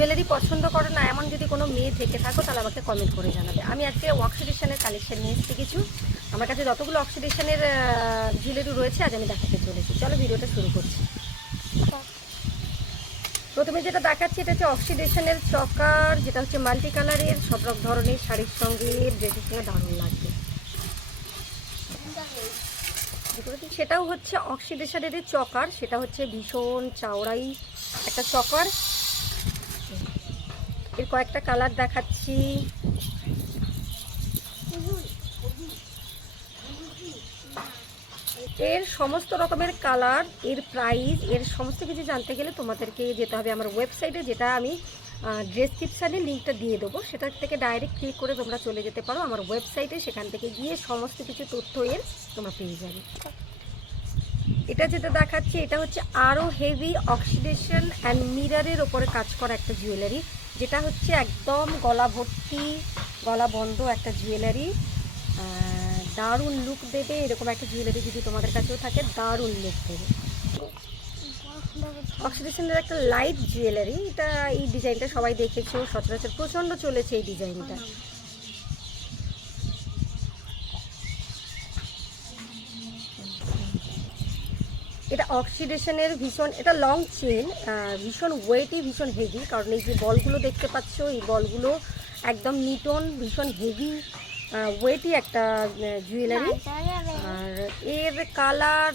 Jewellery পছন্দ করো না এমন যদি কোনো মেয়ে থেকে থাকো তাহলে আমাকে কমেন্ট করে জানাবে। আমি আজকে অক্সিডেশনের কালেকশন নিয়ে এসেছি কিছু। আমার কাছে যতগুলো অক্সিডেশনের জুয়েলারি রয়েছে আজ আমি দেখাতে চলেছি। চলো ভিডিওটা শুরু করছি। প্রথমে যেটা দেখাচ্ছি এটা হচ্ছে অক্সিডেশনের চকার, যেটা হচ্ছে মাল্টি কালারের, সব ধরনের শাড়ির সঙ্গে ড্রেসের সঙ্গে দারুণ লাগবে। সেটাও হচ্ছে অক্সিডেশনের চকার, সেটা হচ্ছে ভীষণ চওড়াই একটা চকার। এর কয়েকটা কালার দেখাচ্ছি। এর সমস্ত রকমের কালার, এর প্রাইস, এর সমস্ত কিছু জানতে গেলে তোমাদেরকে যেতে হবে আমার ওয়েবসাইটে, যেটা আমি ডেসক্রিপশানে লিঙ্কটা দিয়ে দেবো। সেটা থেকে ডাইরেক্ট ক্লিক করে তোমরা চলে যেতে পারো আমার ওয়েবসাইটে। সেখান থেকে গিয়ে সমস্ত কিছু তথ্য এর তোমরা পেয়ে যাবে। এটা যেটা দেখাচ্ছি এটা হচ্ছে আরও হেভি অক্সিডেশন অ্যান্ড মিরারের ওপরে কাজ করা একটা জুয়েলারি, যেটা হচ্ছে একদম গলা ভর্তি, গলা বন্ধ একটা জুয়েলারি। দারুণ লুক দেবে এরকম একটা জুয়েলারি যদি তোমাদের কাছেও থাকে, দারুণ লুক দেবে। অক্সিডেশনের একটা লাইট জুয়েলারি, এটা এই ডিজাইনটা সবাই দেখেছো, সচরাচর প্রচণ্ড চলেছে এই ডিজাইনটা। এটা অক্সিডেশনের ভীষণ, এটা লং চেন, ভীষণ ওয়েটি, ভীষণ হেভি। কারণ এই যে বলগুলো দেখতে পাচ্ছ, এই বলগুলো একদম নিটন, ভীষণ হেভি ওয়েটি একটা জুয়েলারি। আর এর কালার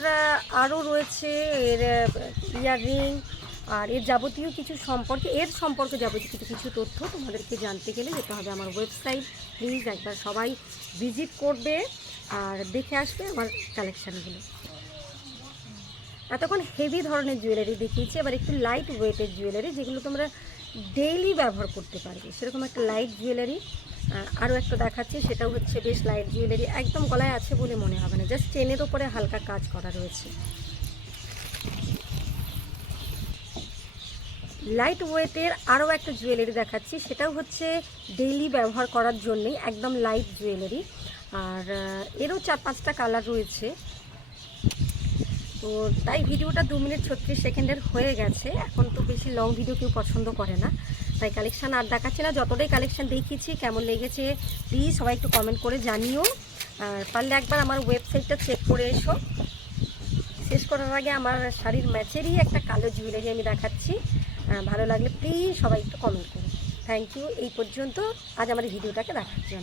আরও রয়েছে, এর ইয়াররিং আর এর যাবতীয় কিছু সম্পর্কে, এর সম্পর্কে যাবতীয় কিছু তথ্য তোমাদেরকে জানতে গেলে যেতে হবে আমার ওয়েবসাইট। প্লিজ একবার সবাই ভিজিট করবে আর দেখে আসবে আমার কালেকশানগুলো। এতক্ষণ হেভি ধরনের জুয়েলারি দেখিয়েছি, এবার একটু লাইট ওয়েটের জুয়েলারি, যেগুলো তোমরা ডেইলি ব্যবহার করতে পারবে, সেরকম একটা লাইট জুয়েলারি আরও একটা দেখাচ্ছি। সেটাও হচ্ছে বেশ লাইট জুয়েলারি, একদম গলায় আছে বলে মনে হবে না, জাস্ট চেনের ওপরে হালকা কাজ করা রয়েছে। লাইট ওয়েটের আরও একটা জুয়েলারি দেখাচ্ছি, সেটাও হচ্ছে ডেইলি ব্যবহার করার জন্যেই একদম লাইট জুয়েলারি। আর এরও 4-5টা কালার রয়েছে। তো তাই ভিডিওটা 2 মিনিট 36 সেকেন্ডের হয়ে গেছে। এখন তো বেশি লং ভিডিও কেউ পছন্দ করে না, তাই কালেকশান আর দেখাচ্ছি না। যতটাই কালেকশান দেখিয়েছি কেমন লেগেছে প্লিজ সবাই একটু কমেন্ট করে জানিও। আর পারলে একবার আমার ওয়েবসাইটটা চেক করে এসো। শেষ করার আগে আমার শাড়ির ম্যাচেরই একটা কালো জুয়েলারি আমি দেখাচ্ছি, ভালো লাগলে প্লিজ সবাই একটু কমেন্ট করো। থ্যাংক ইউ এই পর্যন্ত আজ আমার ভিডিওটাকে দেখার জন্য।